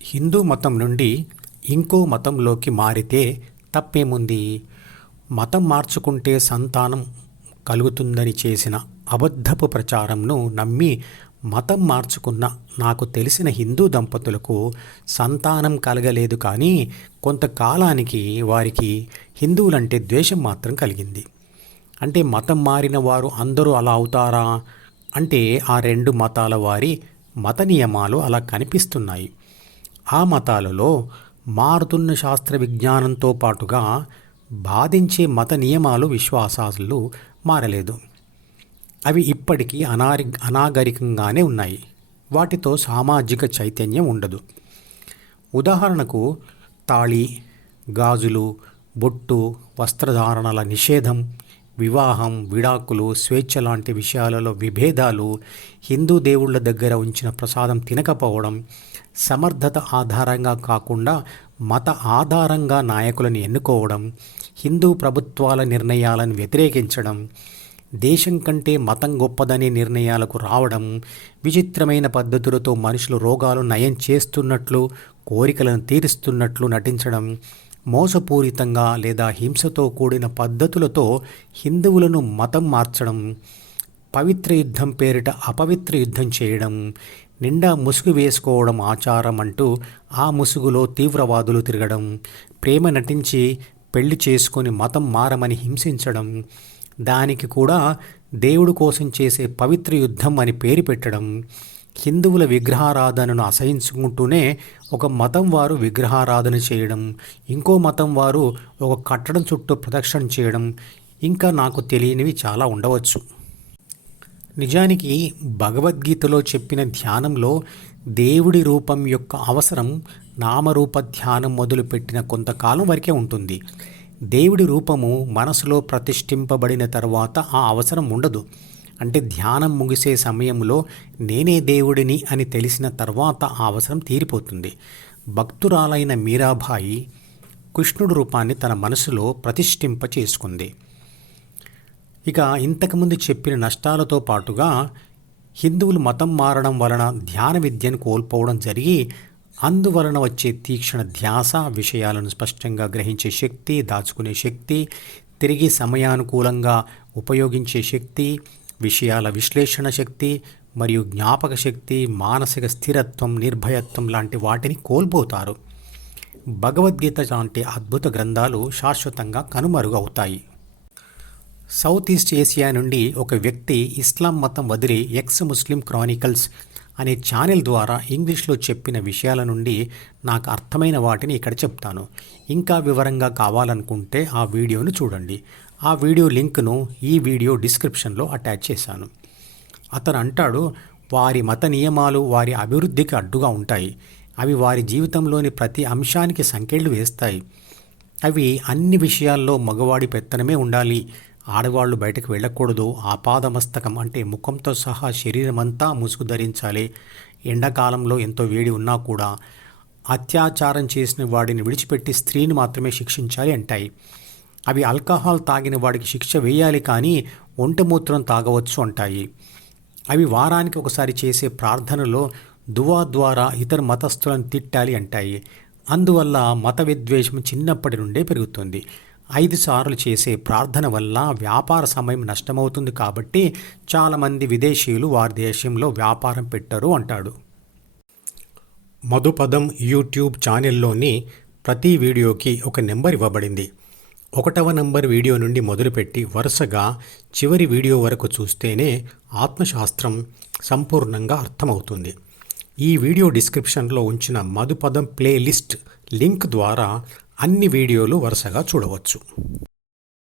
హిందూ మతం నుండి ఇంకో మతంలోకి మారితే తప్పేముంది? మతం మార్చుకుంటే సంతానం కలుగుతుందని చేసిన అబద్ధపు ప్రచారంను నమ్మి మతం మార్చుకున్న నాకు తెలిసిన హిందూ దంపతులకు సంతానం కలగలేదు, కానీ కొంతకాలానికి వారికి హిందువులంటే ద్వేషం మాత్రం కలిగింది. అంటే మతం మారిన వారు అందరూ అలా అవుతారా అంటే ఆ రెండు మతాల వారి మత నియమాలు అలా కనిపిస్తున్నాయి. ఆ మతాలలో మారుతున్న శాస్త్ర విజ్ఞానంతో పాటుగా బాధించే మత నియమాలు విశ్వాసాలు మారలేదు. అవి ఇప్పటికీ అనాగరికంగానే ఉన్నాయి. వాటితో సామాజిక చైతన్యం ఉండదు. ఉదాహరణకు తాళి, గాజులు, బొట్టు, వస్త్రధారణల నిషేధం, వివాహం, విడాకులు, స్వేచ్ఛ లాంటి విషయాలలో విభేదాలు, హిందూ దేవుళ్ళ దగ్గర ఉంచిన ప్రసాదం తినకపోవడం, సమర్థత ఆధారంగా కాకుండా మత ఆధారంగా నాయకులను ఎన్నుకోవడం, హిందూ ప్రభుత్వాల నిర్ణయాలను వ్యతిరేకించడం, దేశం కంటే మతం గొప్పదనే నిర్ణయాలకు రావడం, విచిత్రమైన పద్ధతులతో మనుషులు రోగాలు నయం చేస్తున్నట్లు, కోరికలను తీరుస్తున్నట్లు నటించడం, మోసపూరితంగా లేదా హింసతో కూడిన పద్ధతులతో హిందువులను మతం మార్చడం, పవిత్ర యుద్ధం పేరిట అపవిత్ర యుద్ధం చేయడం, నిండా ముసుగు వేసుకోవడం ఆచారం అంటూ ఆ ముసుగులో తీవ్రవాదులు తిరగడం, ప్రేమ నటించి పెళ్లి చేసుకొని మతం మారమని హింసించడం, దానికి కూడా దేవుడు కోసం చేసే పవిత్ర యుద్ధం అని పేరు పెట్టడం, హిందువుల విగ్రహారాధనను అసహించుకుంటూనే ఒక మతం వారు విగ్రహారాధన చేయడం, ఇంకో మతం వారు ఒక కట్టడం చుట్టూ ప్రదక్షిణ చేయడం, ఇంకా నాకు తెలియనివి చాలా ఉండవచ్చు. నిజానికి భగవద్గీతలో చెప్పిన ధ్యానంలో దేవుడి రూపం యొక్క అవసరం నామరూప ధ్యానం మొదలుపెట్టిన కొంతకాలం వరకే ఉంటుంది. దేవుడి రూపము మనసులో ప్రతిష్ఠింపబడిన తర్వాత ఆ అవసరం ఉండదు. అంటే ధ్యానం ముగిసే సమయంలో నేనే దేవుడిని అని తెలిసిన తర్వాత ఆ అవసరం తీరిపోతుంది. భక్తురాలైన మీరాబాయి కృష్ణుడి రూపాన్ని తన మనసులో ప్రతిష్ఠింప చేసుకుంది. ఇక ఇంతకుముందు చెప్పిన నష్టాలతో పాటుగా హిందువులు మతం మారడం వలన ధ్యాన విద్యను కోల్పోవడం జరిగి, అందువలన వచ్చే తీక్షణ ధ్యాస, విషయాలను స్పష్టంగా గ్రహించే శక్తి, దాచుకునే శక్తి, తిరిగి సమయానుకూలంగా ఉపయోగించే శక్తి, విషయాల విశ్లేషణ శక్తి మరియు జ్ఞాపక శక్తి, మానసిక స్థిరత్వం, నిర్భయత్వం లాంటి వాటిని కోల్పోతారు. భగవద్గీత లాంటి అద్భుత గ్రంథాలు శాశ్వతంగా కనుమరుగవుతాయి. సౌత్ ఈస్ట్ ఏసియా నుండి ఒక వ్యక్తి ఇస్లాం మతం వదిలి ఎక్స్ ముస్లిం క్రానికల్స్ అనే ఛానల్ ద్వారా ఇంగ్లీష్లో చెప్పిన విషయాల నుండి నాకు అర్థమైన వాటిని ఇక్కడ చెప్తాను. ఇంకా వివరంగా కావాలనుకుంటే ఆ వీడియోను చూడండి. ఆ వీడియో లింక్ను ఈ వీడియో డిస్క్రిప్షన్లో అటాచ్ చేశాను. అతను అంటాడు, వారి మత నియమాలు వారి అభివృద్ధికి అడ్డుగా ఉంటాయి. అవి వారి జీవితంలోని ప్రతి అంశానికి సంకెళ్ళు వేస్తాయి. అవి అన్ని విషయాల్లో మగవాడి పెత్తనమే ఉండాలి, ఆడవాళ్లు బయటకు వెళ్ళకూడదు, ఆపాదమస్తకం అంటే ముఖంతో సహా శరీరమంతా ముసుగు ధరించాలి, ఎండాకాలంలో ఎంతో వేడి ఉన్నా కూడా అత్యాచారం చేసిన వాడిని విడిచిపెట్టి స్త్రీని మాత్రమే శిక్షించాలి అంటాయి. అవి ఆల్కహాల్ తాగిన వాడికి శిక్ష వేయాలి, కానీ ఒంటెమూత్రం తాగవచ్చు అంటాయి. అవి వారానికి ఒకసారి చేసే ప్రార్థనలో దువా ద్వారా ఇతర మతస్థులను తిట్టాలి అంటాయి. అందువల్ల మత విద్వేషం చిన్నప్పటి నుండే పెరుగుతుంది. 5 సార్లు చేసే ప్రార్థన వల్ల వ్యాపార సమయం నష్టమవుతుంది, కాబట్టి చాలామంది విదేశీయులు వారి దేశంలో వ్యాపారం పెట్టరు అంటాడు. మధుపదం యూట్యూబ్ ఛానల్లోని ప్రతి వీడియోకి ఒక నెంబర్ ఇవ్వబడింది. 1వ నెంబర్ వీడియో నుండి మొదలుపెట్టి వరుసగా చివరి వీడియో వరకు చూస్తేనే ఆత్మశాస్త్రం సంపూర్ణంగా అర్థమవుతుంది. ఈ వీడియో డిస్క్రిప్షన్లో ఉంచిన మధుపదం ప్లేలిస్ట్ లింక్ ద్వారా అన్ని వీడియోలు వరుసగా చూడవచ్చు.